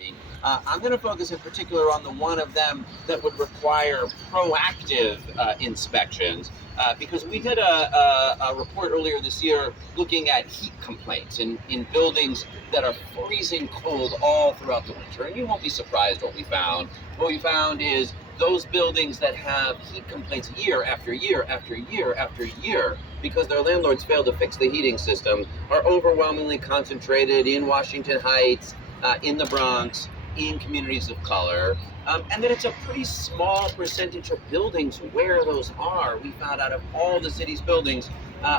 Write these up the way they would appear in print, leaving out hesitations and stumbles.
I'm going to focus in particular on the one of them that would require proactive inspections because we did a report earlier this year looking at heat complaints in buildings that are freezing cold all throughout the winter. And you won't be surprised what we found. What we found is those buildings that have heat complaints year after year after year after year because their landlords failed to fix the heating system are overwhelmingly concentrated in Washington Heights, in the Bronx, in communities of color, and that it's a pretty small percentage of buildings where those are. We found out of all the city's buildings,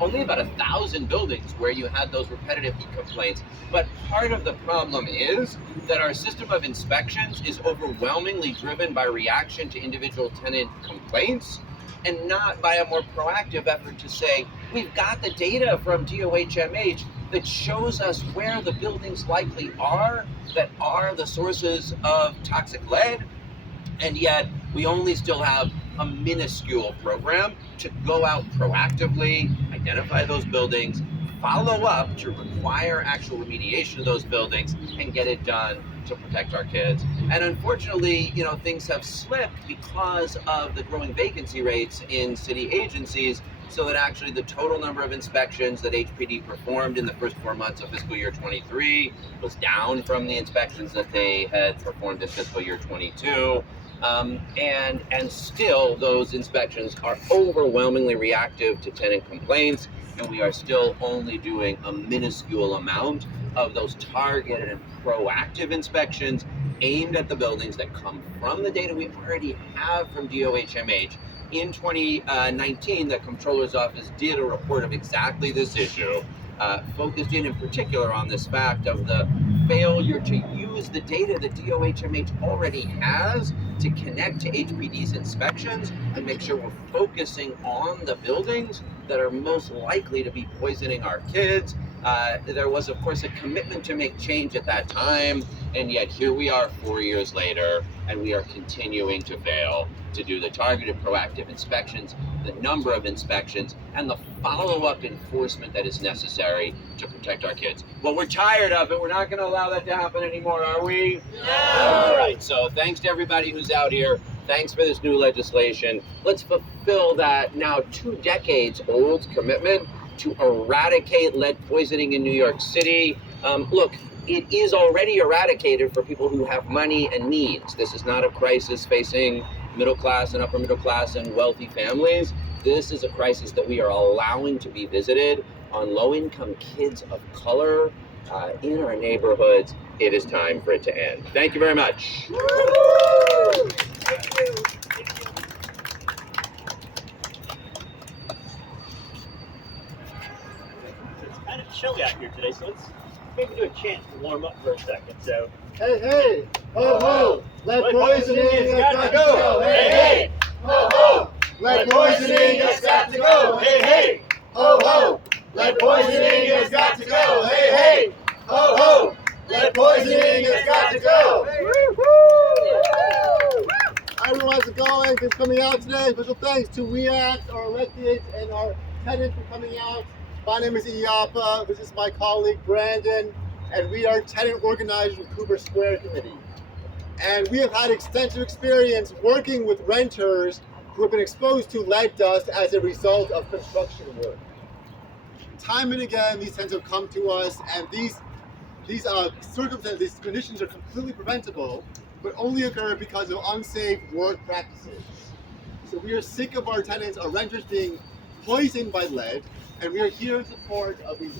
only about 1,000 buildings where you had those repetitive heat complaints. But part of the problem is that our system of inspections is overwhelmingly driven by reaction to individual tenant complaints and not by a more proactive effort to say, we've got the data from DOHMH that shows us where the buildings likely are that are the sources of toxic lead, and yet we only still have a minuscule program to go out proactively, identify those buildings, follow up to require actual remediation of those buildings, and get it done to protect our kids. And unfortunately, things have slipped because of the growing vacancy rates in city agencies, so that actually the total number of inspections that HPD performed in the first 4 months of fiscal year 23 was down from the inspections that they had performed in fiscal year 22. And still those inspections are overwhelmingly reactive to tenant complaints, and we are still only doing a minuscule amount of those targeted and proactive inspections aimed at the buildings that come from the data we already have from DOHMH. In 2019, the Comptroller's Office did a report of exactly this issue, focused in particular on this fact of the failure to use the data that DOHMH already has to connect to HPD's inspections and make sure we're focusing on the buildings that are most likely to be poisoning our kids. There was, of course, a commitment to make change at that time, and yet here we are 4 years later, and we are continuing to fail to do the targeted proactive inspections, the number of inspections, and the follow-up enforcement that is necessary to protect our kids. Well, we're tired of it. We're not going to allow that to happen anymore, are we? No! All right, so thanks to everybody who's out here. Thanks for this new legislation. Let's fulfill that now 2 decades old commitment to eradicate lead poisoning in New York City. Look, it is already eradicated for people who have money and needs. This is not a crisis facing middle class and upper middle class and wealthy families. This is a crisis that we are allowing to be visited on low-income kids of color in our neighborhoods. It is time for it to end. Thank you very much. Thank you. It's kind of chilly out here today, so let's maybe do a chant to warm up for a second. So, hey, hey, ho, ho, lead poisoning has got to go. Hey, hey, ho, ho, lead poisoning has got to go. Hey, hey, ho, ho, lead poisoning has got to go. Hey, hey, ho, ho, lead poisoning has got to go. Everyone's going, thanks for coming out today. Special thanks to weact, our elected, and our tenants for coming out. My name is Iyapa. This is my colleague Brandon, and we are tenant organizers with Cooper Square Committee. And we have had extensive experience working with renters who have been exposed to lead dust as a result of construction work. Time and again, these tenants have come to us, and these circumstances, these conditions are completely preventable, but only occur because of unsafe work practices. So we are sick of our tenants, our renters being poisoned by lead, and we are here in support of these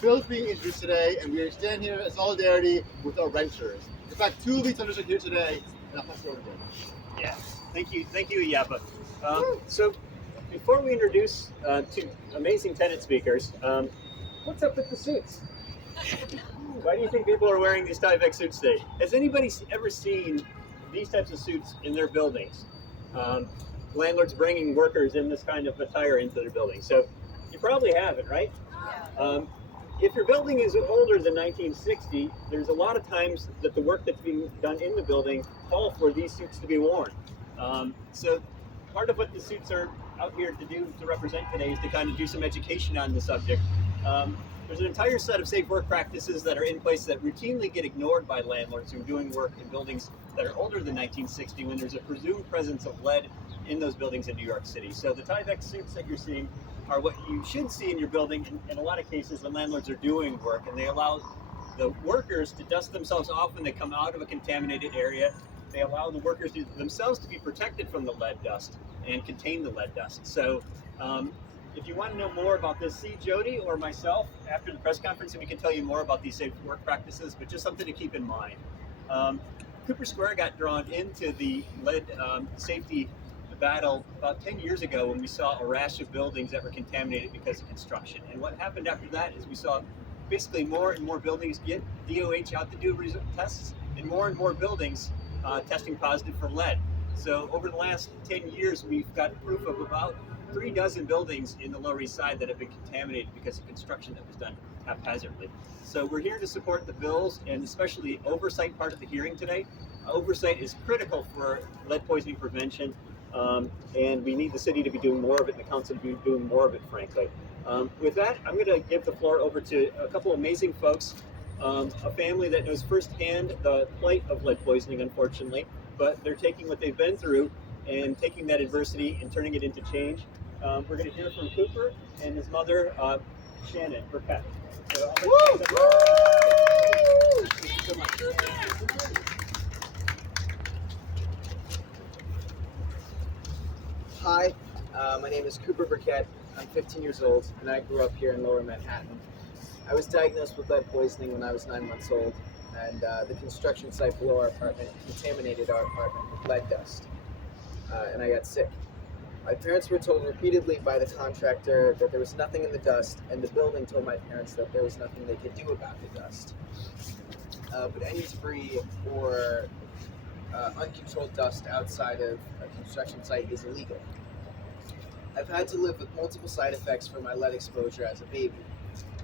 bills being introduced today, and we are standing here in solidarity with our renters. In fact, 2 of these renters are here today, and I'll pass it over to them. yeah, thank you, Iyapa. So, before we introduce 2 amazing tenant speakers, what's up with the suits? Why do you think people are wearing these Tyvek suits today? Has anybody ever seen these types of suits in their buildings? Landlords bringing workers in this kind of attire into their building. So you probably haven't, right? If your building is older than 1960, there's a lot of times that the work that's being done in the building call for these suits to be worn. So part of what the suits are out here to do to represent today is to kind of do some education on the subject. there's an entire set of safe work practices that are in place that routinely get ignored by landlords who are doing work in buildings that are older than 1960 when there's a presumed presence of lead in those buildings in New York City. So the Tyvek suits that you're seeing are what you should see in your building in a lot of cases when landlords are doing work, and they allow the workers to dust themselves off when they come out of a contaminated area. They allow the workers themselves to be protected from the lead dust and contain the lead dust. So if you want to know more about this, see Jody or myself after the press conference, and we can tell you more about these safe work practices, but just something to keep in mind. Cooper Square got drawn into the lead safety battle about 10 years ago when we saw a rash of buildings that were contaminated because of construction. And what happened after that is we saw basically more and more buildings get DOH out to do tests, and more buildings testing positive for lead. So over the last 10 years, we've got proof of about 3 dozen buildings in the Lower East Side that have been contaminated because of construction that was done haphazardly. So we're here to support the bills, and especially the oversight part of the hearing today. Oversight is critical for lead poisoning prevention, and we need the city to be doing more of it, and the council to be doing more of it, frankly. With that, I'm going to give the floor over to a couple amazing folks, a family that knows firsthand the plight of lead poisoning, unfortunately, but they're taking what they've been through and taking that adversity and turning it into change. We're going to hear from Cooper and his mother, Shannon Burkett. So Thank you so much. Hi, my name is Cooper Burkett. I'm 15 years old, and I grew up here in Lower Manhattan. I was diagnosed with lead poisoning when I was 9 months old, and the construction site below our apartment contaminated our apartment with lead dust, and I got sick. My parents were told repeatedly by the contractor that there was nothing in the dust, and the building told my parents that there was nothing they could do about the dust. But any debris or uncontrolled dust outside of a construction site is illegal. I've had to live with multiple side effects from my lead exposure as a baby.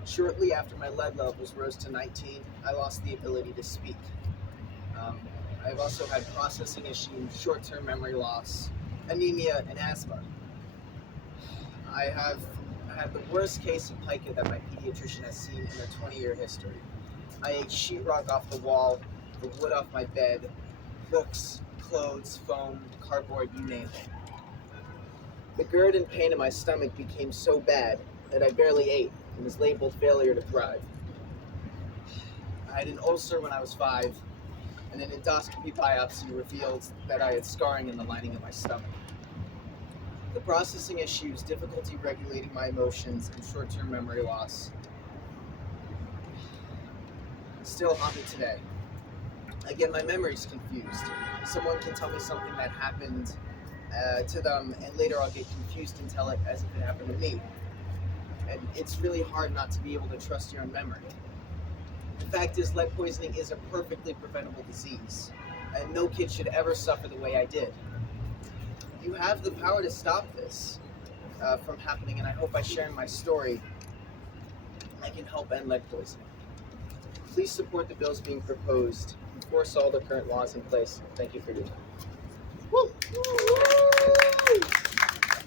Shortly after my lead levels rose to 19, I lost the ability to speak. I've also had processing issues, short-term memory loss, anemia, and asthma. I have had the worst case of pica that my pediatrician has seen in their 20-year history. I ate sheetrock off the wall, the wood off my bed, books, clothes, foam, cardboard, you name it. The GERD and pain in my stomach became so bad that I barely ate and was labeled failure to thrive. I had an ulcer when I was 5, and an endoscopy biopsy revealed that I had scarring in the lining of my stomach. The processing issues, difficulty regulating my emotions, and short-term memory loss still haunt me today. I get my memories confused. Someone can tell me something that happened to them, and later I'll get confused and tell it as if it happened to me. And it's really hard not to be able to trust your own memory. The fact is, lead poisoning is a perfectly preventable disease, and no kid should ever suffer the way I did. You have the power to stop this from happening, and I hope by sharing my story, I can help end lead poisoning. Please support the bills being proposed, enforce all the current laws in place. Thank you for your time. Woo!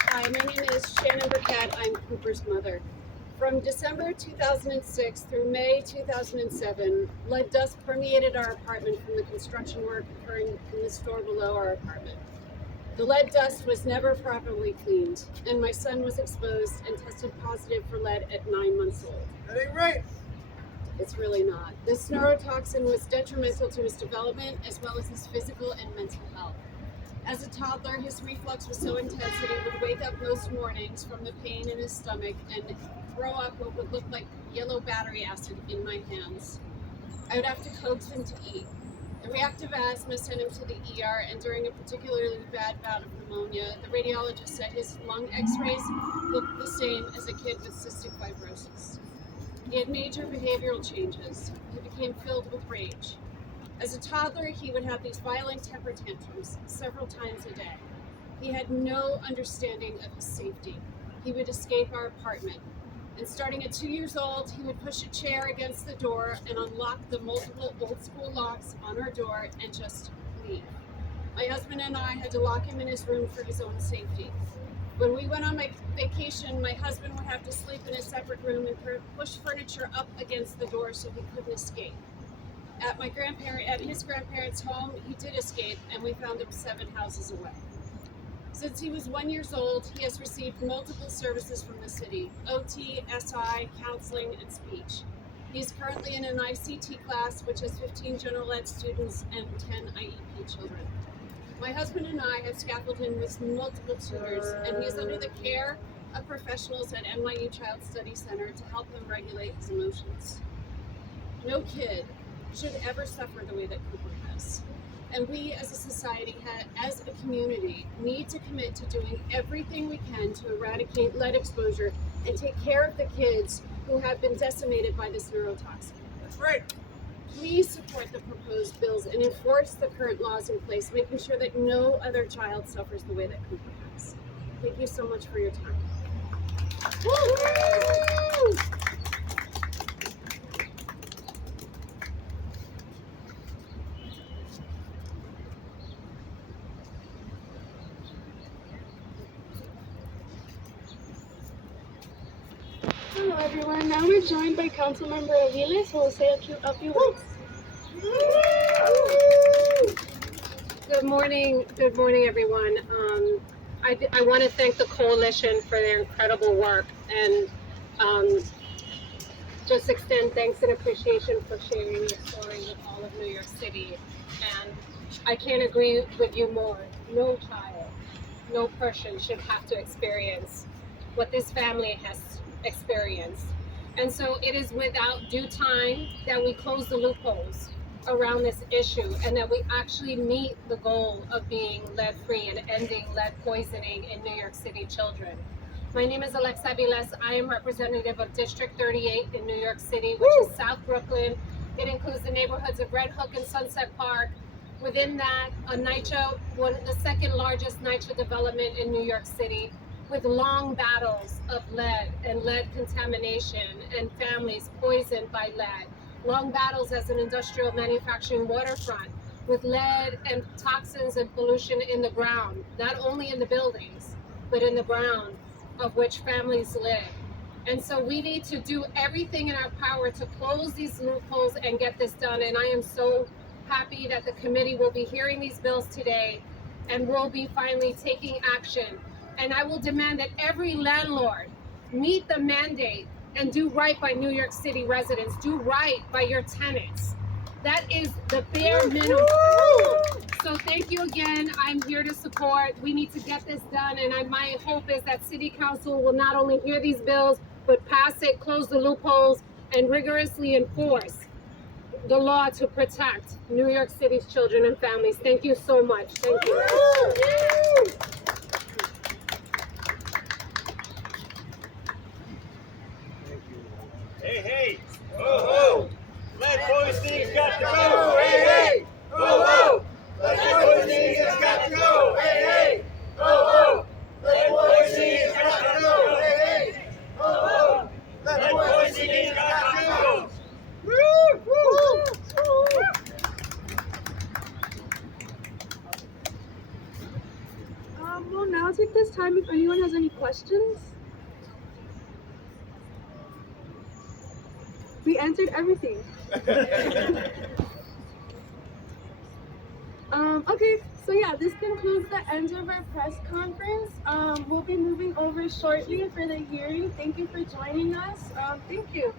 Hi, my name is Shannon Burkett. I'm Cooper's mother. From December 2006 through May 2007, lead dust permeated our apartment from the construction work occurring in the store below our apartment. The lead dust was never properly cleaned, and my son was exposed and tested positive for lead at 9 months old. That ain't right. It's really not. This neurotoxin was detrimental to his development as well as his physical and mental health. As a toddler, his reflux was so intense that he would wake up most mornings from the pain in his stomach and throw up what would look like yellow battery acid in my hands. I would have to coax him to eat. The reactive asthma sent him to the ER, and during a particularly bad bout of pneumonia, the radiologist said his lung x-rays looked the same as a kid with cystic fibrosis. He had major behavioral changes. He became filled with rage. As a toddler, he would have these violent temper tantrums several times a day. He had no understanding of his safety. He would escape our apartment. And starting at 2 years old, he would push a chair against the door and unlock the multiple old school locks on our door and just leave. My husband and I had to lock him in his room for his own safety. When we went on my vacation, my husband would have to sleep in a separate room and push furniture up against the door so he couldn't escape. At his grandparents' home, he did escape, and we found him 7 houses away. Since he was 1 year old, he has received multiple services from the city: OT, SI, counseling, and speech. He's currently in an ICT class, which has 15 general ed students and 10 IEP children. My husband and I have scaffolded him with multiple tutors, and he is under the care of professionals at NYU Child Study Center to help him regulate his emotions. No kid should ever suffer the way that Cooper has. And we as a society, as a community, need to commit to doing everything we can to eradicate lead exposure and take care of the kids who have been decimated by this neurotoxin. That's right. Please support the proposed bills and enforce the current laws in place, making sure that no other child suffers the way that Cooper has. Thank you so much for your time. Woo! Hello everyone, now we're joined by Councilmember Aviles, who will say a few words. Good morning everyone. I want to thank the coalition for their incredible work and just extend thanks and appreciation for sharing your story with all of New York City. And I can't agree with you more. No child, no person should have to experience what this family has experienced. And so it is without due time that we close the loopholes around this issue and that we actually meet the goal of being lead-free and ending lead poisoning in New York City children. My name is Alexaforcouncil. I am representative of District 38 in New York City, which is South Brooklyn. It includes the neighborhoods of Red Hook and Sunset Park. Within that, the second largest NYCCO development in New York City, with long battles of lead and lead contamination and families poisoned by lead. Long battles as an industrial manufacturing waterfront with lead and toxins and pollution in the ground, not only in the buildings, but in the ground of which families live. And so we need to do everything in our power to close these loopholes and get this done. And I am so happy that the committee will be hearing these bills today and will be finally taking action. And I will demand that every landlord meet the mandate and do right by New York City residents, do right by your tenants. That is the bare minimum. So thank you again. I'm here to support. We need to get this done. And my hope is that City Council will not only hear these bills, but pass it, close the loopholes, and rigorously enforce the law to protect New York City's children and families. Thank you so much. Thank you. Hey, ho, ho! Lead poisoning's got to go! Hey, ho, ho! Lead poisoning's got to go! Hey, ho, ho! Lead poisoning's got to go! Hey, ho, ho! Lead poisoning's got to go! We'll now take this time if anyone has any questions. We answered everything. Okay, so yeah, this concludes the end of our press conference. We'll be moving over shortly for the hearing. Thank you for joining us. Thank you.